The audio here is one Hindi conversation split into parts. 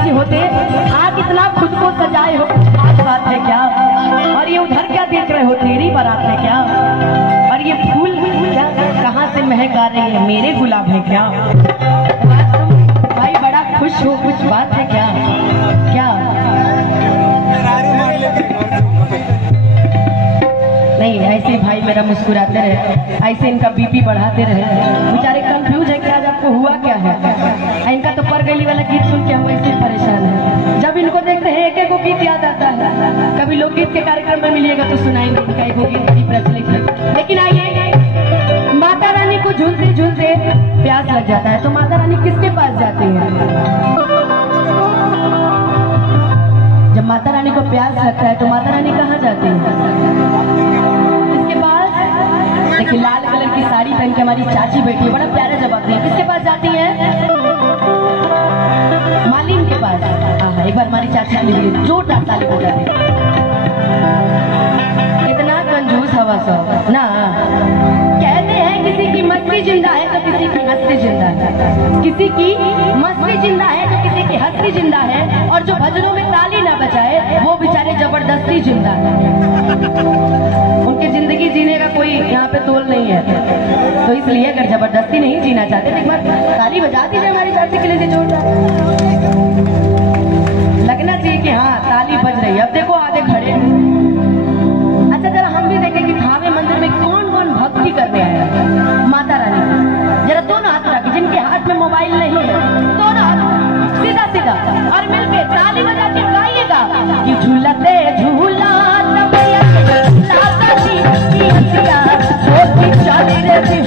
जी होते आज इतना खुद को सजाए हो, आज बात है क्या? और ये उधर क्या देख रहे हो, तेरी बारात है क्या? और ये फूल क्या कहाँ से महक आ रही है, मेरे गुलाब है क्या? भाई बड़ा खुश हो, कुछ बात है क्या? क्या नहीं, ऐसे भाई मेरा मुस्कुराते रहे, ऐसे इनका बीपी बढ़ाते रहे। बेचारे कंफ्यूज है कि आज आपको हुआ क्या है। इनका तो परगली वाला गीत सुन के हम ऐसे परेशान हैं। जब इनको देखते हैं एक एक गीत याद आता है। कभी लोकगीत के कार्यक्रम में मिलिएगा तो सुनाएंगे इनका एक गीत बड़ी प्रचलित है। लेकिन आइए, माता रानी को झूलते झूलते प्यास लग जाता है तो माता रानी किसके पास जाती है? जब माता रानी को प्यास लगता है तो माता रानी कहाँ जाती है? इसके पास देखिए, लाल कलर की साड़ी पहन के हमारी चाची बैठी है, बड़ा प्यारा जवाब दिया। किसके पास जाती है? मालिन के पास। हाँ, एक बार हमारी चाची मिली, जोरदार ताली बजा दी। कितना कंजूस हवा सब ना। कहते हैं किसी की मस्ती जिंदा है तो किसी की हस्ती जिंदा है, किसी की मस्ती जिंदा है तो किसी की हस्ती जिंदा है, और जो भजनों में ताली ना बजाए वो बेचारे जबरदस्ती जिंदा है। उनकी जिंदगी जीने का कोई यहाँ पे तोल नहीं है। तो इसलिए अगर जबरदस्ती नहीं जीना चाहते तो एक बार ताली बजा दीजिए हमारी चाची के लिए, जोरदार लगना चाहिए कि हाँ ताली बज रही है। अब देखो आधे खड़े। अच्छा जरा हम भी देखें कि थावे मंदिर में कौन कौन भक्ति करने आया माता रानी। जरा दोनों हाथ रख, जिनके हाथ में मोबाइल नहीं है दोनों हाथ सीधा सीधा और मिलके ताली बजा के गाइएगा कि झूलते झूला चाली रहती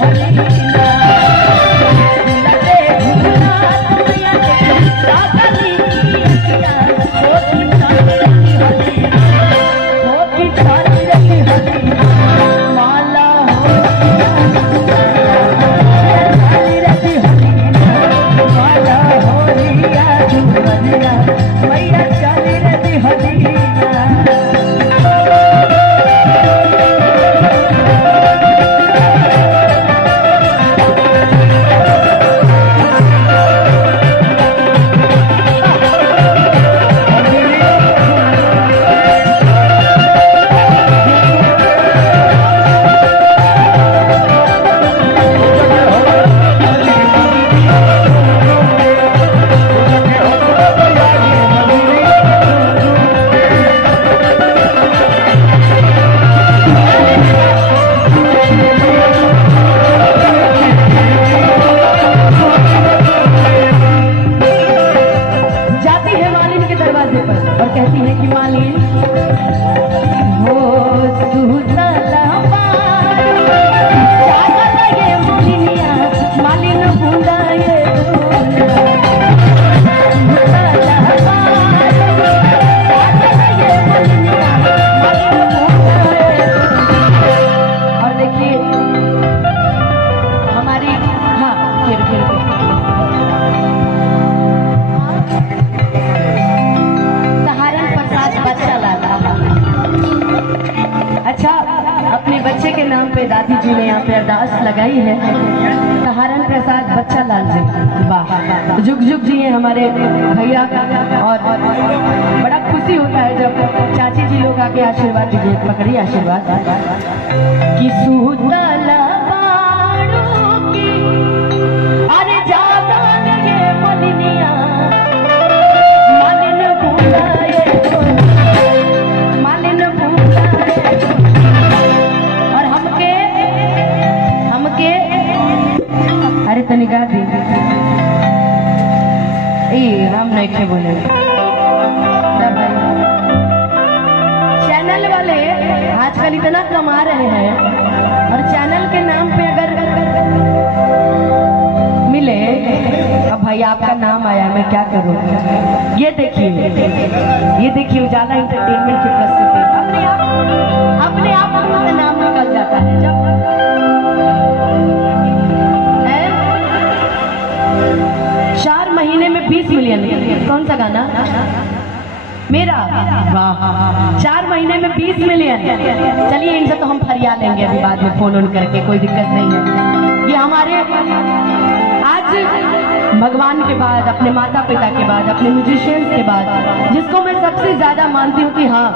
दादी जी ने यहाँ पे अरदास लगाई है। सहारन प्रसाद बच्चा लाल जी, वाह, जुग जुग जी हैं हमारे भैया। और बड़ा खुशी होता है जब चाची जी लोग आके आशीर्वाद दीजिए, पकड़िए आशीर्वाद। कि सूतला बाड़ू की अरे ज्यादा लगे मलिनिया, मालिन बुलाए मालिन बुलाए, और हमके अरे तनिका दी हम नहीं थे बोले। चैनल वाले आजकल इतना कमा रहे हैं और चैनल के नाम पे अगर मिले, अब भाई आपका नाम आया मैं क्या करूं। ये देखिए उजाला एंटरटेनमेंट की प्रस्तुति अपने आप से नाम निकल जाता है। जब 4 महीने में 20 मिलियन, कौन सा गाना मेरा, वाह, 4 महीने में 20 मिलियन। चलिए इनसे तो हम फरिया लेंगे अभी बाद में फोन ऑन करके, कोई दिक्कत नहीं है। ये हमारे आज भगवान भगवान के बाद, अपने माता पिता के बाद, अपने म्यूजिशियंस के बाद जिसको मैं सबसे ज्यादा मानती हूँ कि हाँ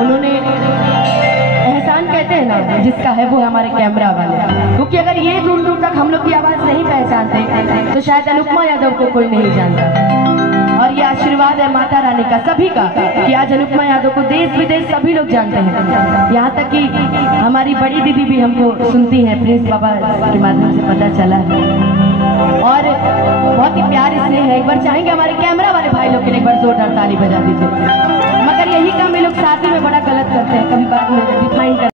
उन्होंने एहसान कहते हैं ना जिसका है, वो हमारे कैमरा वाले। क्योंकि अगर ये दूर दूर तक हम लोग की आवाज नहीं पहचानते तो शायद अनुपमा यादव को कोई नहीं जानता। और ये आशीर्वाद है माता रानी का सभी का कि आज अनुपमा यादव को देश विदेश सभी लोग जानते हैं। यहाँ तक कि हमारी बड़ी दीदी भी हमको सुनती है, प्रिंस बाबा के माध्यम से पता चला है। और बहुत ही प्यार स्नेह है। एक बार चाहेंगे हमारे कैमरा वाले भाई लोग के लिए एक बार जोरदार ताली बजा दीजिए। मगर यही काम ये लोग शादी में बड़ा गलत करते हैं, कभी बात में डिफाइन कर